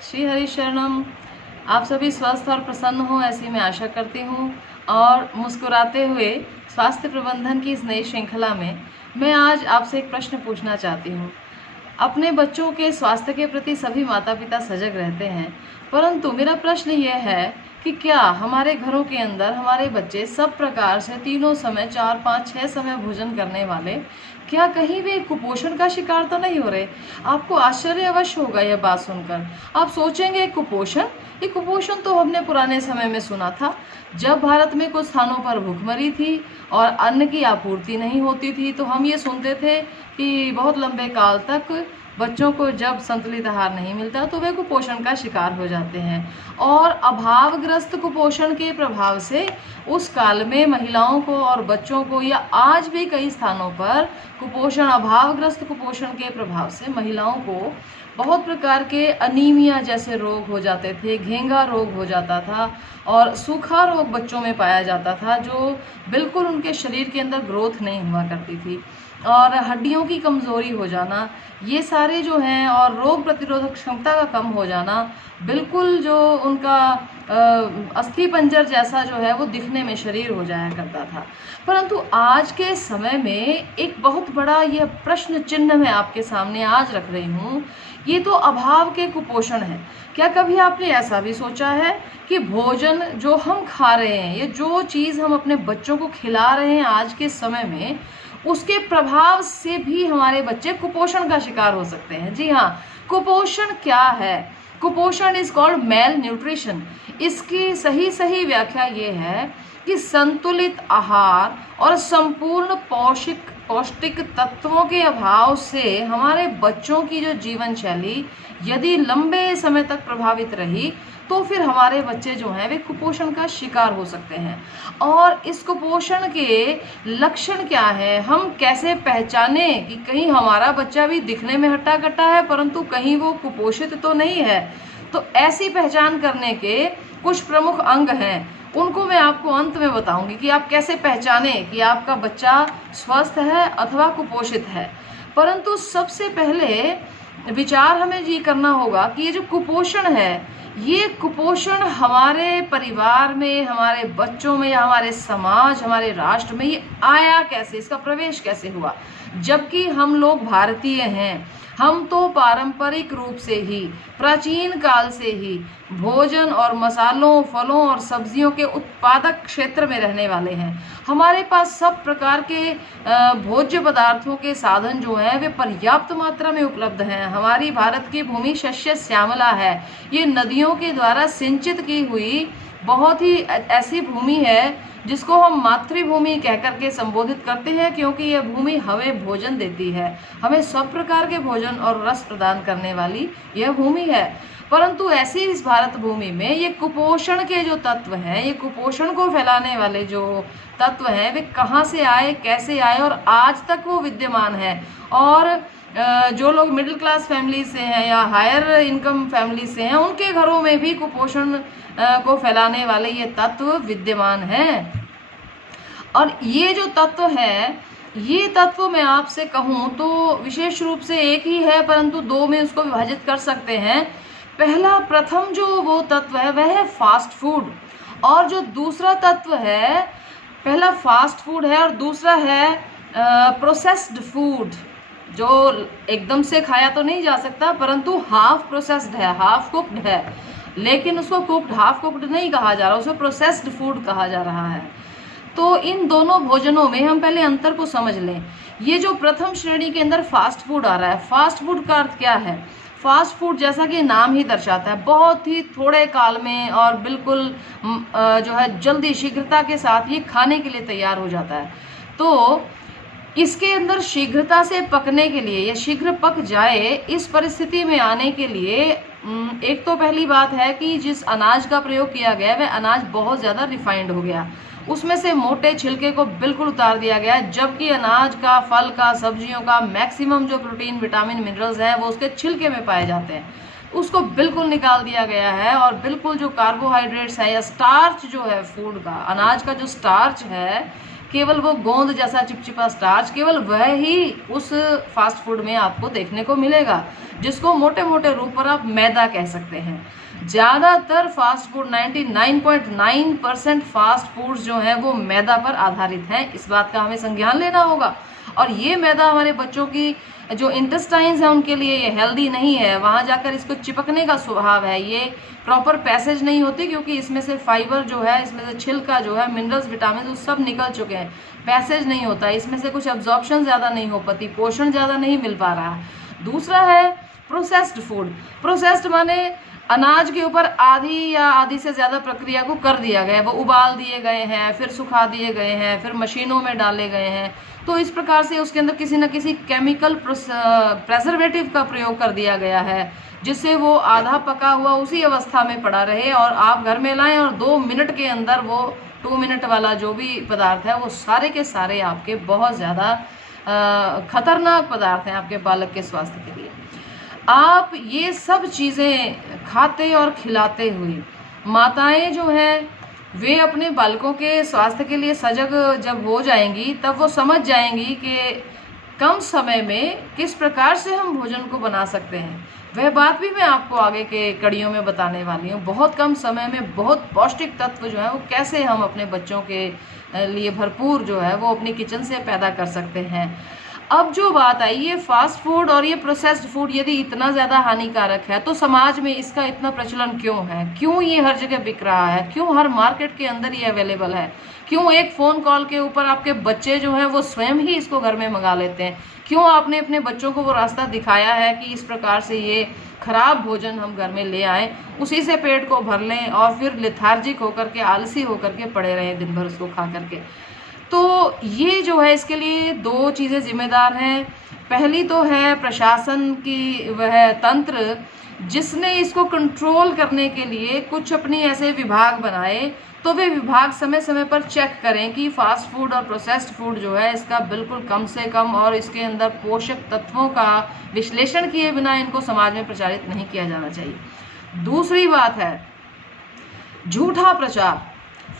श्री हरि शरणम। आप सभी स्वस्थ और प्रसन्न हो ऐसी मैं आशा करती हूँ। और मुस्कुराते हुए स्वास्थ्य प्रबंधन की इस नई श्रृंखला में मैं आज आपसे एक प्रश्न पूछना चाहती हूँ। अपने बच्चों के स्वास्थ्य के प्रति सभी माता पिता सजग रहते हैं, परंतु मेरा प्रश्न यह है कि क्या हमारे घरों के अंदर हमारे बच्चे सब प्रकार से तीनों समय 4, 5, 6 समय भोजन करने वाले क्या कहीं भी कुपोषण का शिकार तो नहीं हो रहे? आपको आश्चर्य अवश्य होगा यह बात सुनकर। आप सोचेंगे ये कुपोषण तो हमने पुराने समय में सुना था, जब भारत में कुछ स्थानों पर भूखमरी थी और अन्न की आपूर्ति नहीं होती थी, तो हम ये सुनते थे कि बहुत लंबे काल तक बच्चों को जब संतुलित आहार नहीं मिलता तो वे कुपोषण का शिकार हो जाते हैं। और अभावग्रस्त कुपोषण के प्रभाव से उस काल में महिलाओं को और बच्चों को, या आज भी कई स्थानों पर अभावग्रस्त कुपोषण के प्रभाव से महिलाओं को बहुत प्रकार के अनीमिया जैसे रोग हो जाते थे, घेंगा रोग हो जाता था और सूखा रोग बच्चों में पाया जाता था, जो बिल्कुल उनके शरीर के अंदर ग्रोथ नहीं हुआ करती थी, और हड्डियों की कमज़ोरी हो जाना, ये सारे जो हैं, और रोग प्रतिरोधक क्षमता का कम हो जाना, बिल्कुल जो उनका अस्थि पंजर जैसा जो है वो दिखने में शरीर हो जाया करता था। परंतु आज के समय में एक बहुत बड़ा यह प्रश्न चिन्ह मैं आपके सामने आज रख रही हूँ। ये तो अभाव के कुपोषण है। क्या कभी आपने ऐसा भी सोचा है कि भोजन जो हम खा रहे हैं, ये जो चीज़ हम अपने बच्चों को खिला रहे हैं आज के समय में, उसके प्रभाव से भी हमारे बच्चे कुपोषण का शिकार हो सकते हैं? जी हाँ, कुपोषण क्या है? कुपोषण इज कॉल्ड मेल न्यूट्रिशन। इसकी सही व्याख्या ये है कि संतुलित आहार और संपूर्ण पौष्टिक तत्वों के अभाव से हमारे बच्चों की जो जीवन शैली यदि लंबे समय तक प्रभावित रही, तो फिर हमारे बच्चे जो हैं वे कुपोषण का शिकार हो सकते हैं। और इस कुपोषण के लक्षण क्या है, हम कैसे पहचाने कि कहीं हमारा बच्चा भी दिखने में हट्टा कट्टा है परंतु कहीं वो कुपोषित तो नहीं है? तो ऐसी पहचान करने के कुछ प्रमुख अंग हैं, उनको मैं आपको अंत में बताऊंगी कि आप कैसे पहचाने कि आपका बच्चा स्वस्थ है अथवा कुपोषित है। परंतु सबसे पहले विचार हमें ये करना होगा कि ये जो कुपोषण है, ये कुपोषण हमारे परिवार में, हमारे बच्चों में, या हमारे समाज, हमारे राष्ट्र में ये आया कैसे, इसका प्रवेश कैसे हुआ? जबकि हम लोग भारतीय हैं, हम तो पारंपरिक रूप से ही प्राचीन काल से ही भोजन और मसालों, फलों और सब्जियों के उत्पादक क्षेत्र में रहने वाले हैं। हमारे पास सब प्रकार के भोज्य पदार्थों के साधन जो हैं वे पर्याप्त मात्रा में उपलब्ध हैं। हमारी भारत की भूमि शस्य श्यामला है। ये नदियों के द्वारा सिंचित की हुई बहुत ही ऐसी भूमि है जिसको हम मातृभूमि कहकर के संबोधित करते हैं, क्योंकि यह भूमि हमें भोजन देती है, हमें सब प्रकार के भोजन और रस प्रदान करने वाली यह भूमि है। परंतु ऐसी इस भारत भूमि में ये कुपोषण के जो तत्व हैं, ये कुपोषण को फैलाने वाले जो तत्व हैं, वे कहाँ से आए, कैसे आए और आज तक वो विद्यमान है। और जो लोग मिडिल क्लास फैमिली से हैं या हायर इनकम फैमिली से हैं, उनके घरों में भी कुपोषण को फैलाने वाले ये तत्व विद्यमान हैं। और ये जो तत्व है, ये तत्व मैं आपसे कहूँ तो विशेष रूप से एक ही है, परंतु दो में उसको विभाजित कर सकते हैं। प्रथम जो वो तत्व है वह है फास्ट फूड, और जो दूसरा तत्व है, पहला फास्ट फूड है और दूसरा है प्रोसेस्ड फूड, जो एकदम से खाया तो नहीं जा सकता परंतु हाफ प्रोसेस्ड है, हाफ कुक्ड है, लेकिन उसको कुक्ड, हाफ कुक्ड नहीं कहा जा रहा, उसको प्रोसेस्ड फूड कहा जा रहा है। तो इन दोनों भोजनों में हम पहले अंतर को समझ लें। ये जो प्रथम श्रेणी के अंदर फास्ट फूड आ रहा है, फास्ट फूड का अर्थ क्या है? फास्ट फूड जैसा कि नाम ही दर्शाता है, बहुत ही थोड़े काल में और बिल्कुल जो है जल्दी शीघ्रता के साथ ये खाने के लिए तैयार हो जाता है। तो इसके अंदर शीघ्रता से पकने के लिए, या शीघ्र पक जाए, इस परिस्थिति में आने के लिए एक तो पहली बात है कि जिस अनाज का प्रयोग किया गया वह अनाज बहुत ज़्यादा रिफाइंड हो गया, उसमें से मोटे छिलके को बिल्कुल उतार दिया गया है, जबकि अनाज का, फल का, सब्जियों का मैक्सिमम जो प्रोटीन, विटामिन, मिनरल्स हैं वो उसके छिलके में पाए जाते हैं, उसको बिल्कुल निकाल दिया गया है। और बिल्कुल जो कार्बोहाइड्रेट्स है या स्टार्च जो है फूड का, अनाज का जो स्टार्च है, केवल वो गोंद जैसा चिपचिपा स्टार्च, केवल वह ही उस फास्ट फूड में आपको देखने को मिलेगा, जिसको मोटे मोटे रूप पर आप मैदा कह सकते हैं। ज़्यादातर फास्ट फूड 99.9% फास्ट फूड्स जो हैं वो मैदा पर आधारित हैं। इस बात का हमें संज्ञान लेना होगा। और ये मैदा हमारे बच्चों की जो इंटेस्टाइन्स है उनके लिए ये हेल्दी नहीं है। वहाँ जाकर इसको चिपकने का स्वभाव है, ये प्रॉपर पैसेज नहीं होती, क्योंकि इसमें से फाइबर जो है, इसमें से छिलका जो है, मिनरल्स, विटामिन वो सब निकल चुके हैं, पैसेज नहीं होता, इसमें से कुछ एब्जॉर्प्शन ज़्यादा नहीं हो पाती, पोषण ज़्यादा नहीं मिल पा रहा। दूसरा है प्रोसेस्ड फूड। प्रोसेस्ड माने अनाज के ऊपर आधी या आधी से ज़्यादा प्रक्रिया को कर दिया गया है, वो उबाल दिए गए हैं, फिर सुखा दिए गए हैं, फिर मशीनों में डाले गए हैं। तो इस प्रकार से उसके अंदर किसी न किसी केमिकल प्रेजर्वेटिव का प्रयोग कर दिया गया है, जिससे वो आधा पका हुआ उसी अवस्था में पड़ा रहे और आप घर में लाएं और 2 मिनट के अंदर वो 2 मिनट वाला जो भी पदार्थ है वो सारे के सारे आपके बहुत ज़्यादा खतरनाक पदार्थ हैं आपके बालक के स्वास्थ्य के लिए। आप ये सब चीज़ें खाते और खिलाते हुए माताएं जो हैं वे अपने बालकों के स्वास्थ्य के लिए सजग जब हो जाएंगी, तब वो समझ जाएंगी कि कम समय में किस प्रकार से हम भोजन को बना सकते हैं। वह बात भी मैं आपको आगे के कड़ियों में बताने वाली हूँ। बहुत कम समय में बहुत पौष्टिक तत्व जो है वो कैसे हम अपने बच्चों के लिए भरपूर जो है वो अपनी किचन से पैदा कर सकते हैं। अब जो बात आई ये फास्ट फूड और ये प्रोसेस्ड फूड यदि इतना ज़्यादा हानिकारक है तो समाज में इसका इतना प्रचलन क्यों है? क्यों ये हर जगह बिक रहा है? क्यों हर मार्केट के अंदर ये अवेलेबल है? क्यों एक फ़ोन कॉल के ऊपर आपके बच्चे जो हैं वो स्वयं ही इसको घर में मंगा लेते हैं? क्यों आपने अपने बच्चों को वो रास्ता दिखाया है कि इस प्रकार से ये खराब भोजन हम घर में ले आएँ, उसी से पेट को भर लें और फिर लेथार्जिक होकर के, आलसी होकर के पड़े रहें दिन भर उसको खा करके? तो ये जो है इसके लिए 2 चीज़ें जिम्मेदार हैं। पहली तो है प्रशासन की वह तंत्र जिसने इसको कंट्रोल करने के लिए कुछ अपनी ऐसे विभाग बनाए, तो वे विभाग समय समय पर चेक करें कि फास्ट फूड और प्रोसेस्ड फूड जो है इसका बिल्कुल कम से कम और इसके अंदर पोषक तत्वों का विश्लेषण किए बिना इनको समाज में प्रचारित नहीं किया जाना चाहिए। दूसरी बात है झूठा प्रचार,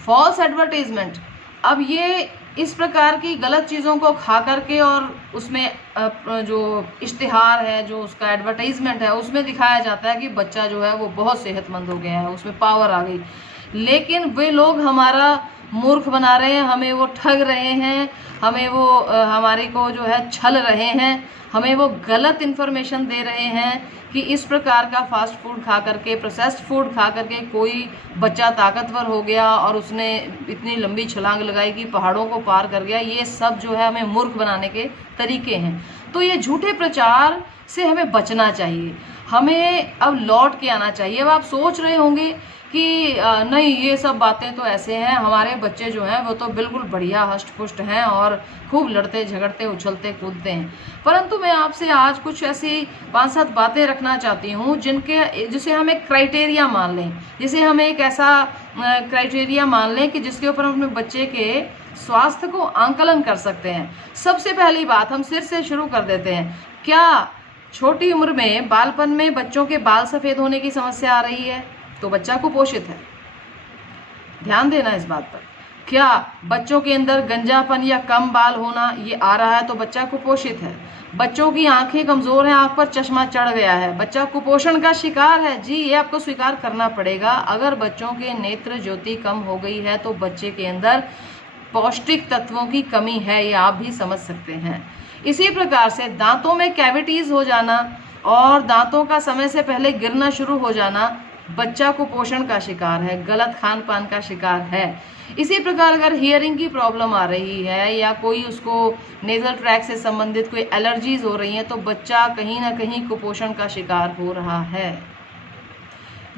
फॉल्स एडवर्टाइजमेंट। अब ये इस प्रकार की गलत चीज़ों को खा करके और उसमें जो इश्तिहार है, जो उसका एडवर्टाइजमेंट है, उसमें दिखाया जाता है कि बच्चा जो है वो बहुत सेहतमंद हो गया है, उसमें पावर आ गई। लेकिन वे लोग हमारा मूर्ख बना रहे हैं, हमें वो ठग रहे हैं, हमें वो हमारे को जो है छल रहे हैं, हमें वो गलत इन्फॉर्मेशन दे रहे हैं कि इस प्रकार का फास्ट फूड खा करके, प्रोसेस्ड फूड खा करके कोई बच्चा ताकतवर हो गया और उसने इतनी लंबी छलांग लगाई कि पहाड़ों को पार कर गया। ये सब जो है हमें मूर्ख बनाने के तरीके हैं। तो ये झूठे प्रचार से हमें बचना चाहिए, हमें अब लौट के आना चाहिए। अब आप सोच रहे होंगे कि नहीं ये सब बातें तो ऐसे हैं, हमारे बच्चे जो हैं वो तो बिल्कुल बढ़िया हष्ट पुष्ट हैं और खूब लड़ते झगड़ते उछलते कूदते हैं। परंतु मैं आपसे आज कुछ ऐसी 5-7 बातें रखना चाहती हूँ जिसे हम एक क्राइटेरिया मान लें, जिसे हम एक ऐसा क्राइटेरिया मान लें कि जिसके ऊपर हम अपने बच्चे के स्वास्थ्य को आंकलन कर सकते हैं। सबसे पहली बात हम सिर से शुरू कर देते हैं। क्या छोटी उम्र में, बालपन में बच्चों के बाल सफ़ेद होने की समस्या आ रही है तो बच्चा कुपोषित है। ध्यान देना इस बात पर। क्या बच्चों के अंदर गंजापन या कम बाल होना ये आ रहा है तो बच्चा कुपोषित है। बच्चों की आंखें कमज़ोर हैं, आंख पर चश्मा चढ़ गया है, बच्चा कुपोषण का शिकार है। जी, ये आपको स्वीकार करना पड़ेगा। अगर बच्चों के नेत्र ज्योति कम हो गई है तो बच्चे के अंदर पौष्टिक तत्वों की कमी है, ये आप भी समझ सकते हैं। इसी प्रकार से दांतों में कैविटीज़ हो जाना और दांतों का समय से पहले गिरना शुरू हो जाना बच्चा कुपोषण का शिकार है, गलत खान पान का शिकार है। इसी प्रकार अगर हियरिंग की प्रॉब्लम आ रही है या कोई उसको नेजल ट्रैक से संबंधित कोई एलर्जीज हो रही हैं तो बच्चा कहीं ना कहीं कुपोषण का शिकार हो रहा है।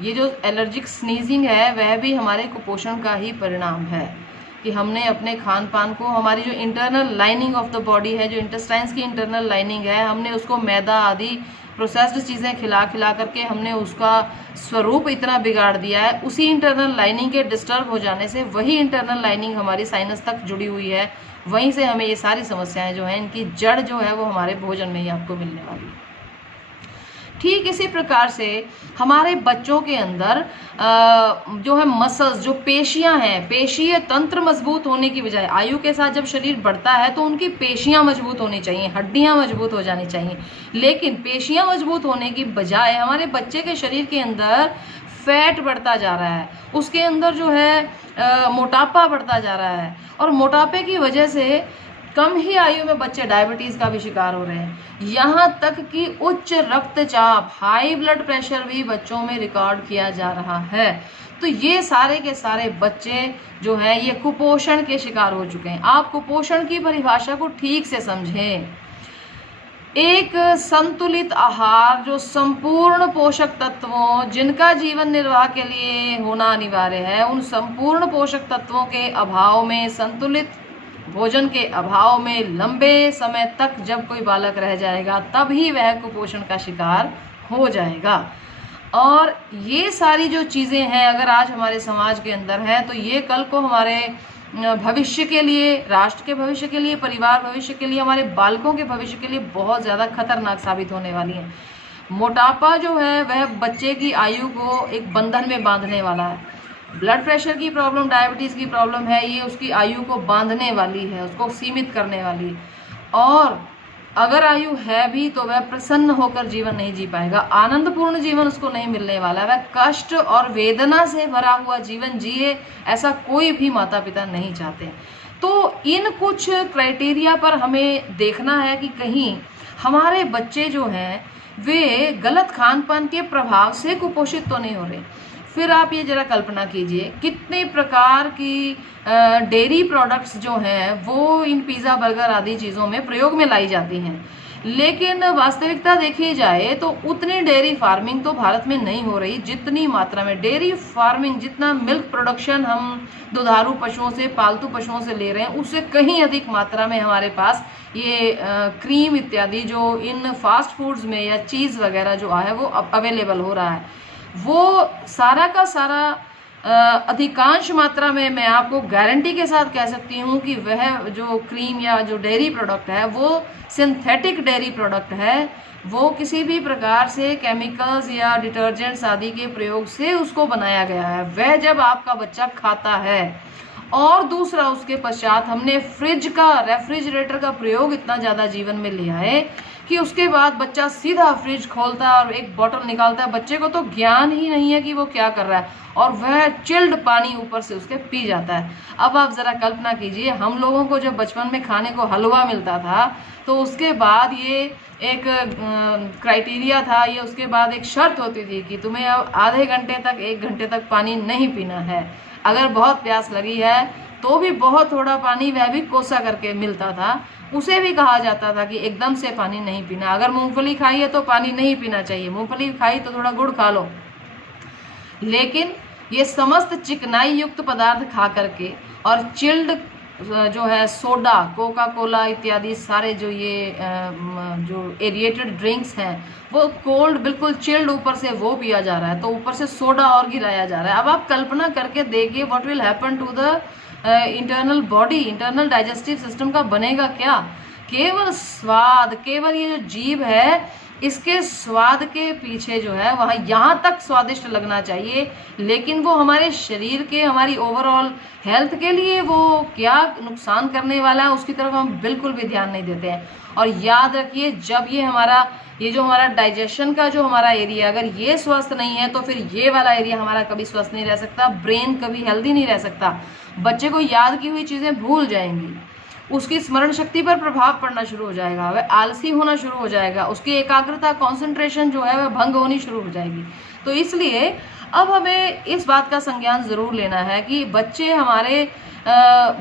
ये जो एलर्जिक स्नीजिंग है वह भी हमारे कुपोषण का ही परिणाम है कि हमने अपने खान पान को, हमारी जो internal lining of the body है, जो इंटेस्टाइन्स की इंटरनल लाइनिंग है, हमने उसको मैदा आदि प्रोसेस्ड चीज़ें खिला करके हमने उसका स्वरूप इतना बिगाड़ दिया है। उसी इंटरनल लाइनिंग के डिस्टर्ब हो जाने से, वही इंटरनल लाइनिंग हमारी साइनस तक जुड़ी हुई है, वहीं से हमें ये सारी समस्याएं जो हैं इनकी जड़ जो है वो हमारे भोजन में ही आपको मिलने वाली है। ठीक इसी प्रकार से हमारे बच्चों के अंदर जो है मसल्स, जो पेशियां हैं, पेशीय तंत्र मजबूत होने की बजाय आयु के साथ जब शरीर बढ़ता है तो उनकी पेशियां मजबूत होनी चाहिए, हड्डियां मजबूत हो जानी चाहिए। लेकिन पेशियां मजबूत होने की बजाय हमारे बच्चे के शरीर के अंदर फैट बढ़ता जा रहा है, उसके अंदर जो है मोटापा बढ़ता जा रहा है, और मोटापे की वजह से कम ही आयु में बच्चे डायबिटीज़ का भी शिकार हो रहे हैं। यहाँ तक कि उच्च रक्तचाप, हाई ब्लड प्रेशर भी बच्चों में रिकॉर्ड किया जा रहा है। तो ये सारे के सारे बच्चे जो हैं ये कुपोषण के शिकार हो चुके हैं। आप कुपोषण की परिभाषा को ठीक से समझें। एक संतुलित आहार जो संपूर्ण पोषक तत्वों, जिनका जीवन निर्वाह के लिए होना अनिवार्य है, उन संपूर्ण पोषक तत्वों के अभाव में, संतुलित भोजन के अभाव में लंबे समय तक जब कोई बालक रह जाएगा तभी वह कुपोषण का शिकार हो जाएगा। और ये सारी जो चीज़ें हैं अगर आज हमारे समाज के अंदर हैं तो ये कल को हमारे भविष्य के लिए, राष्ट्र के भविष्य के लिए, परिवार भविष्य के लिए, हमारे बालकों के भविष्य के लिए बहुत ज़्यादा खतरनाक साबित होने वाली है। मोटापा जो है वह बच्चे की आयु को एक बंधन में बांधने वाला है। ब्लड प्रेशर की प्रॉब्लम, डायबिटीज़ की प्रॉब्लम है, ये उसकी आयु को बांधने वाली है, उसको सीमित करने वाली है। और अगर आयु है भी तो वह प्रसन्न होकर जीवन नहीं जी पाएगा, आनंदपूर्ण जीवन उसको नहीं मिलने वाला। वह कष्ट और वेदना से भरा हुआ जीवन जिए, ऐसा कोई भी माता पिता नहीं चाहते। तो इन कुछ क्राइटेरिया पर हमें देखना है कि कहीं हमारे बच्चे जो हैं वे गलत खान पान के प्रभाव से कुपोषित तो नहीं हो रहे। फिर आप ये जरा कल्पना कीजिए कितने प्रकार की डेयरी प्रोडक्ट्स जो हैं वो इन पिज़्ज़ा, बर्गर आदि चीज़ों में प्रयोग में लाई जाती हैं। लेकिन वास्तविकता देखी जाए तो उतनी डेयरी फार्मिंग तो भारत में नहीं हो रही जितनी मात्रा में डेयरी फार्मिंग, जितना मिल्क प्रोडक्शन हम दुधारू पशुओं से, पालतू पशुओं से ले रहे हैं, उससे कहीं अधिक मात्रा में हमारे पास ये क्रीम इत्यादि जो इन फास्ट फूड्स में या चीज़ वगैरह जो है वो अवेलेबल हो रहा है। वो सारा का सारा अधिकांश मात्रा में मैं आपको गारंटी के साथ कह सकती हूँ कि वह जो क्रीम या जो डेयरी प्रोडक्ट है वो सिंथेटिक डेयरी प्रोडक्ट है। वो किसी भी प्रकार से केमिकल्स या डिटर्जेंट्स आदि के प्रयोग से उसको बनाया गया है। वह जब आपका बच्चा खाता है, और दूसरा उसके पश्चात हमने फ्रिज का, रेफ्रिजरेटर का प्रयोग इतना ज़्यादा जीवन में लिया है कि उसके बाद बच्चा सीधा फ्रिज खोलता है और एक बॉटल निकालता है। बच्चे को तो ज्ञान ही नहीं है कि वो क्या कर रहा है, और वह चिल्ड पानी ऊपर से उसके पी जाता है। अब आप ज़रा कल्पना कीजिए, हम लोगों को जब बचपन में खाने को हलवा मिलता था तो उसके बाद ये एक क्राइटेरिया था, ये उसके बाद एक शर्त होती थी कि तुम्हें अब आधे घंटे तक, 1 घंटे तक पानी नहीं पीना है। अगर बहुत प्यास लगी है तो भी बहुत थोड़ा पानी, वह भी कोसा करके मिलता था, उसे भी कहा जाता था कि एकदम से पानी नहीं पीना। अगर मूंगफली खाई है तो पानी नहीं पीना चाहिए, मूंगफली खाई तो थोड़ा गुड़ खा लो। लेकिन ये समस्त चिकनाई युक्त पदार्थ खा करके और चिल्ड जो है सोडा, कोका कोला इत्यादि सारे जो ये जो एरिएटेड ड्रिंक्स हैं वो कोल्ड, बिल्कुल चिल्ड ऊपर से वो पिया जा रहा है, तो ऊपर से सोडा और गिराया जा रहा है। अब आप कल्पना करके देखिए what will happen to the internal body, internal digestive system का बनेगा क्या। केवल स्वाद, केवल ये जो जीभ है इसके स्वाद के पीछे जो है वहाँ यहाँ तक स्वादिष्ट लगना चाहिए, लेकिन वो हमारे शरीर के, हमारी ओवरऑल हेल्थ के लिए वो क्या नुकसान करने वाला है उसकी तरफ हम बिल्कुल भी ध्यान नहीं देते हैं। और याद रखिए, जब ये जो हमारा डाइजेशन का जो हमारा एरिया, अगर ये स्वस्थ नहीं है तो फिर ये वाला एरिया हमारा कभी स्वस्थ नहीं रह सकता, ब्रेन कभी हेल्दी नहीं रह सकता। बच्चे को याद की हुई चीज़ें भूल जाएंगी, उसकी स्मरण शक्ति पर प्रभाव पड़ना शुरू हो जाएगा, वह आलसी होना शुरू हो जाएगा, उसकी एकाग्रता, कंसंट्रेशन जो है वह भंग होनी शुरू हो जाएगी। तो इसलिए अब हमें इस बात का संज्ञान ज़रूर लेना है कि बच्चे हमारे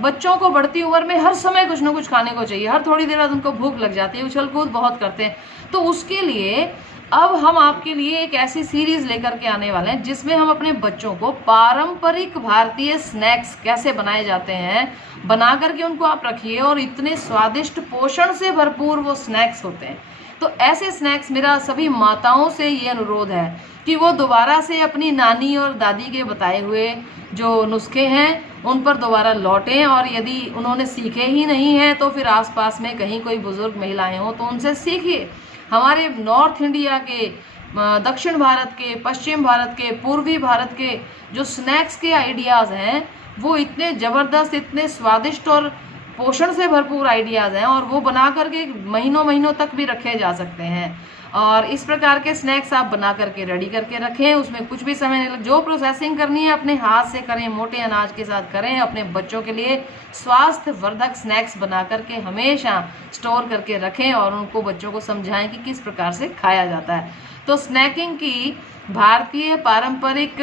बच्चों को बढ़ती उम्र में हर समय कुछ ना कुछ खाने को चाहिए, हर थोड़ी देर बाद उनको भूख लग जाती है, उछल कूद बहुत करते हैं। तो उसके लिए अब हम आपके लिए एक ऐसी सीरीज़ लेकर के आने वाले हैं जिसमें हम अपने बच्चों को पारंपरिक भारतीय स्नैक्स कैसे बनाए जाते हैं बना करके उनको आप रखिए, और इतने स्वादिष्ट, पोषण से भरपूर वो स्नैक्स होते हैं। तो ऐसे स्नैक्स, मेरा सभी माताओं से ये अनुरोध है कि वो दोबारा से अपनी नानी और दादी के बताए हुए जो नुस्खे हैं उन पर दोबारा लौटें, और यदि उन्होंने सीखे ही नहीं हैं तो फिर आसपास में कहीं कोई बुजुर्ग महिलाएं हों तो उनसे सीखिए। हमारे नॉर्थ इंडिया के दक्षिण भारत के, पश्चिम भारत के, पूर्वी भारत के जो स्नैक्स के आइडियाज़ हैं वो इतने ज़बरदस्त, इतने स्वादिष्ट और पोषण से भरपूर आइडियाज़ हैं, और वो बना करके महीनों महीनों तक भी रखे जा सकते हैं। और इस प्रकार के स्नैक्स आप बना करके रेडी करके रखें, उसमें कुछ भी समय नहीं लग, जो प्रोसेसिंग करनी है अपने हाथ से करें, मोटे अनाज के साथ करें। अपने बच्चों के लिए स्वास्थ्यवर्धक स्नैक्स बना करके हमेशा स्टोर करके रखें और उनको, बच्चों को समझाएं कि किस प्रकार से खाया जाता है। तो स्नैकिंग की भारतीय पारंपरिक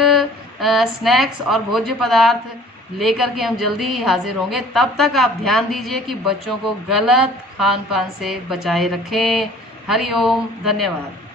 स्नैक्स और भोज्य पदार्थ लेकर के हम जल्दी ही हाजिर होंगे। तब तक आप ध्यान दीजिए कि बच्चों को गलत खान पान से बचाए रखें। हरि ओम, धन्यवाद।